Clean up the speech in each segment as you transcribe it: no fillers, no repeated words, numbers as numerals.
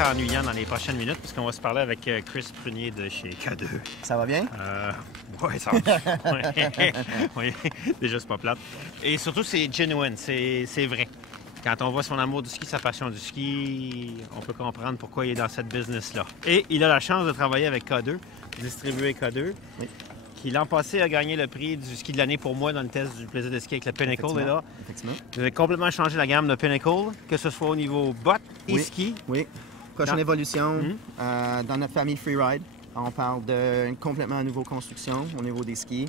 être ennuyant dans les prochaines minutes parce qu'on va se parler avec Chris Prunier de chez K2. Ça va bien? Oui, ça va. Oui, déjà, c'est pas plate. Et surtout, c'est genuine, c'est vrai. Quand on voit son amour du ski, sa passion du ski, on peut comprendre pourquoi il est dans cette business-là. Et il a la chance de travailler avec K2, distribuer K2, oui. Qui l'an passé a gagné le prix du ski de l'année pour moi dans le test du plaisir de ski avec le Pinnacle. Et là, effectivement. Vous avez complètement changé la gamme de Pinnacle, que ce soit au niveau bottes et ski. Oui. Prochaine évolution dans notre famille Freeride. On parle d'une complètement nouvelle construction au niveau des skis,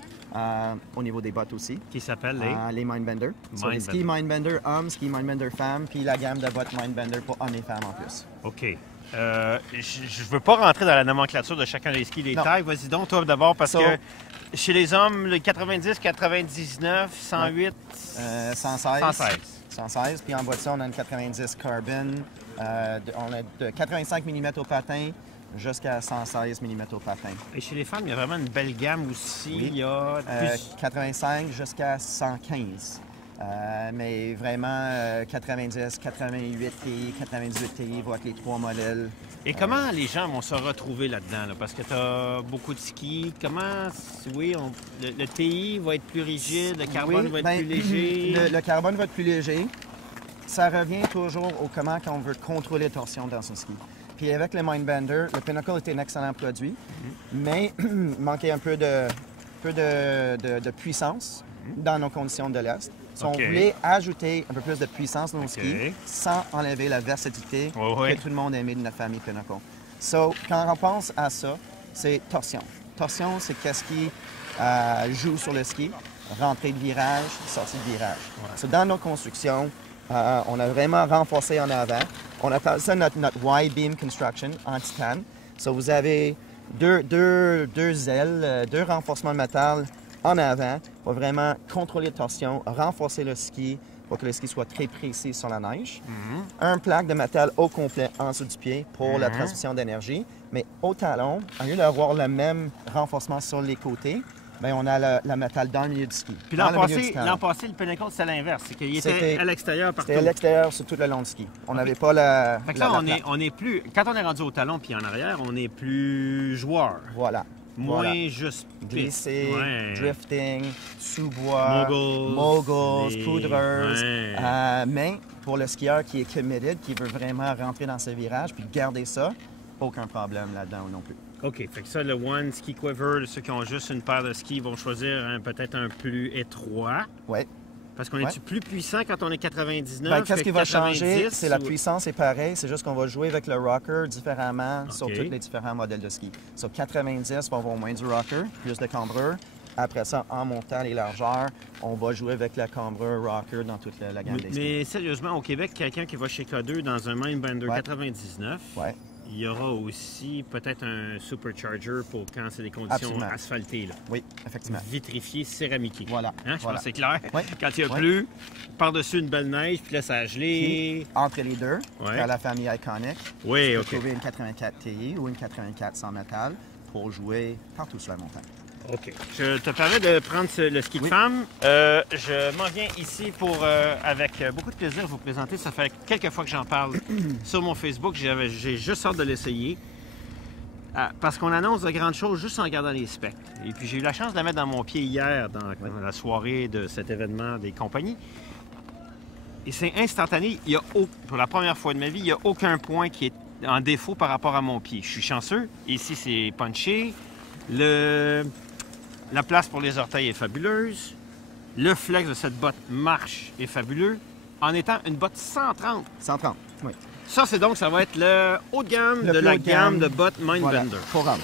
au niveau des bottes aussi. Qui s'appelle les Mindbender. Les skis Mindbender hommes, ski Mindbender femmes, puis la gamme de bottes Mindbender pour hommes et femmes en plus. OK. Je ne veux pas rentrer dans la nomenclature de chacun des skis, des tailles. Vas-y donc, toi, d'abord, parce que chez les hommes, le 90, 99, 108... 116. 116. Puis en voiture, on a une 90 Carbon. On a de 85 mm au patin jusqu'à 116 mm au patin. Et chez les femmes, il y a vraiment une belle gamme aussi. Oui. Il y a 85 jusqu'à 115. Mais vraiment, 90, 88 TI, 98 TI vont être les trois modèles. Et comment les gens vont se retrouver là-dedans? Là? Parce que tu as beaucoup de skis. Comment, oui, le TI va être plus rigide, le carbone va être plus léger? Le carbone va être plus léger. Ça revient toujours au comment on veut contrôler la torsion dans son ski. Puis avec le Mindbender, le Pinnacle était un excellent produit, mais il manquait un peu de puissance dans nos conditions de l'Est. Si on voulait ajouter un peu plus de puissance dans nos skis sans enlever la versatilité que tout le monde aimait de notre famille Pinnacle. So, quand on pense à ça, c'est torsion. Torsion, c'est qu'est-ce qui joue sur le ski, rentrée de virage, sortie de virage. So, dans nos constructions, on a vraiment renforcé en avant. On appelle ça notre Y-beam construction en titane. So, vous avez deux ailes, deux renforcements de métal en avant pour vraiment contrôler la torsion, renforcer le ski pour que le ski soit très précis sur la neige. Un plaque de métal au complet en dessous du pied pour la transmission d'énergie. Mais au talon, au lieu d'avoir le même renforcement sur les côtés, bien, on a le métal dans le milieu du ski. Puis l'an passé, le Pinnacle, c'était l'inverse. C'est qu'il était à l'extérieur partout. C'était à l'extérieur sur tout le long du ski. On n'avait pas la... Fait que là, on est plus... Quand on est rendu au talon puis en arrière, on est plus joueur. Voilà. Moins juste glisser, drifting, sous-bois, moguls, poudreuses. Mais pour le skieur qui est committed, qui veut vraiment rentrer dans ce virage puis garder ça, aucun problème là-dedans non plus. OK. Fait que ça, le One Ski Quiver, ceux qui ont juste une paire de skis vont choisir peut-être un plus étroit. Oui. Parce qu'on est plus puissant quand on est 99? Bien, qu'est-ce qui va changer? C'est la puissance est pareil, c'est juste qu'on va jouer avec le rocker différemment sur tous les différents modèles de ski. Sur 90, on va avoir moins du rocker, plus de cambreur. Après ça, en montant les largeurs, on va jouer avec la cambreur rocker dans toute la gamme des skis. Mais sérieusement, au Québec, quelqu'un qui va chez K2 dans un Mindbender 99, il y aura aussi peut-être un supercharger pour quand c'est des conditions asphaltées. Là. Oui, effectivement. Vitrifié, céramiqué. Voilà. Hein? Je pense que c'est clair. Quand il y a plu, par-dessus une belle neige, puis là, ça a gelé. Puis, entre les deux, à la famille Iconic, tu peux trouver une 84 TI ou une 84 sans métal pour jouer partout sur la montagne. OK. Je te permets de prendre le ski de femme. Je m'en viens ici pour, avec beaucoup de plaisir, vous présenter. Ça fait quelques fois que j'en parle sur mon Facebook. J'ai juste hâte de l'essayer. Parce qu'on annonce de grandes choses juste en regardant les specs. Et puis j'ai eu la chance de la mettre dans mon pied hier, dans la soirée de cet événement des compagnies. Et c'est instantané. Pour la première fois de ma vie, il n'y a aucun point qui est en défaut par rapport à mon pied. Je suis chanceux. Ici, c'est punché. La place pour les orteils est fabuleuse. Le flex de cette botte marche est fabuleux. En étant une botte 130. 130, oui. Ça, ça va être le haut de gamme de la gamme de bottes Mindbender. Pour homme.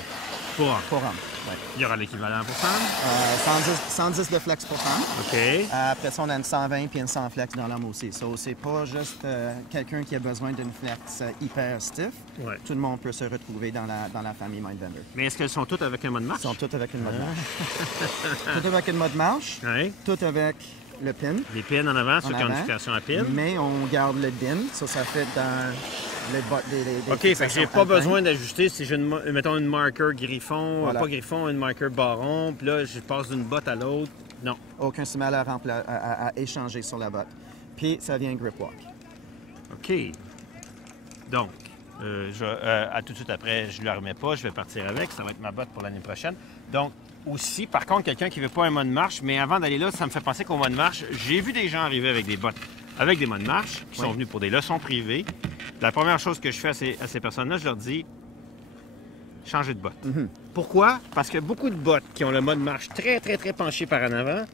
Pour homme. Pour homme, oui. Il y aura l'équivalent pour femme. 110 de flex pour femme. OK. Après ça, on a une 120 puis une 100 flex dans l'homme aussi. Ça, c'est pas juste quelqu'un qui a besoin d'une flex hyper stiff. Ouais. Tout le monde peut se retrouver dans la famille Mindbender. Mais est-ce qu'elles sont toutes avec un mode marche? Elles sont toutes avec une mode marche. Toutes avec une mode marche. Oui. Toutes avec le pin. Les pins en avant, ceux qui ont une fixation à pin. Mais on garde le din. Ça fait dans les bottes des OK, fait que j'ai pas besoin d'ajuster si j'ai, mettons, une marqueur griffon, pas griffon, une marqueur baron, puis là, je passe d'une botte à l'autre. Non. Aucun signal à échanger sur la botte. Puis, ça vient grip walk. OK. Donc, À tout de suite après, je ne la remets pas, je vais partir avec. Ça va être ma botte pour l'année prochaine. Donc, aussi, par contre, quelqu'un qui ne veut pas un mode marche, mais avant d'aller là, ça me fait penser qu'au mode marche, j'ai vu des gens arriver avec des bottes, avec des modes marche, qui sont venus pour des leçons privées. La première chose que je fais à ces personnes-là, je leur dis, changez de botte. Pourquoi? Parce que beaucoup de bottes qui ont le mode marche très, très, très penché par en avant,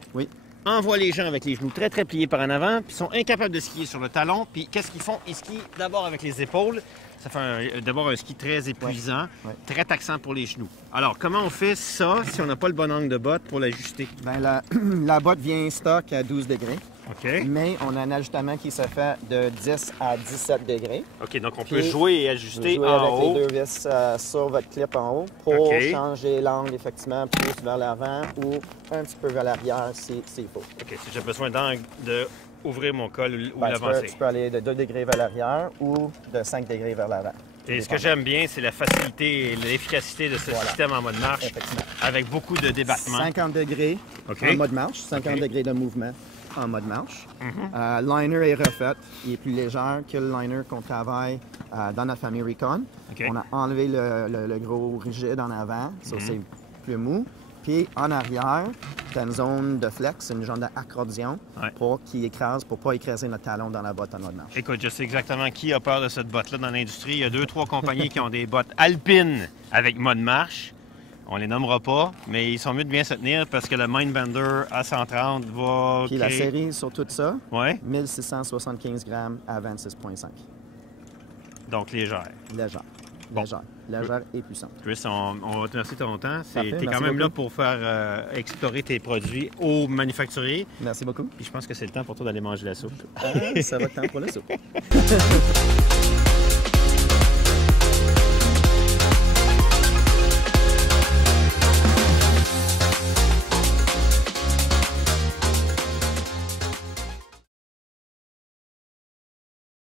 envoient les gens avec les genoux très, très pliés par en avant, puis sont incapables de skier sur le talon. Puis qu'est-ce qu'ils font? Ils skient d'abord avec les épaules. Ça fait d'abord un ski très épuisant, très taxant pour les genoux. Alors, comment on fait ça si on n'a pas le bon angle de botte pour l'ajuster? Bien, la botte vient stock à 12 degrés. OK. Mais on a un ajustement qui se fait de 10 à 17 degrés. OK, donc on peut jouer et ajuster jouer en avec haut. les deux vis sur votre clip en haut pour changer l'angle, effectivement, plus vers l'avant ou un petit peu vers l'arrière s'il faut. OK, si j'ai besoin d'ouvrir mon col ou Ben, l'avancer. tu peux aller de 2 degrés vers l'arrière ou de 5 degrés vers l'avant. Et ce que j'aime bien, c'est la facilité et l'efficacité de ce système en mode marche, avec beaucoup de débattement. 50 degrés en mode marche, 50 degrés de mouvement en mode marche. Liner est refait, il est plus léger que le liner qu'on travaille dans notre famille Recon. On a enlevé le gros rigide en avant, ça c'est plus mou. Puis en arrière, tu as une zone de flex, une zone d'accordion pour pas écraser notre talon dans la botte en mode marche. Écoute, je sais exactement qui a peur de cette botte-là dans l'industrie. Il y a 2-3 compagnies qui ont des bottes alpines avec mode marche. On les nommera pas, mais ils sont mieux de bien se tenir parce que le Mindbender A130 va Puis la série sur tout ça, 1675 grammes à 26,5. Donc légère. Légère. Légère et puissante. Chris, on va te remercier ton temps. Tu es quand même beaucoup. là pour faire explorer tes produits aux manufacturiers. Merci beaucoup. Puis je pense que c'est le temps pour toi d'aller manger la soupe. Ça va être temps pour la soupe.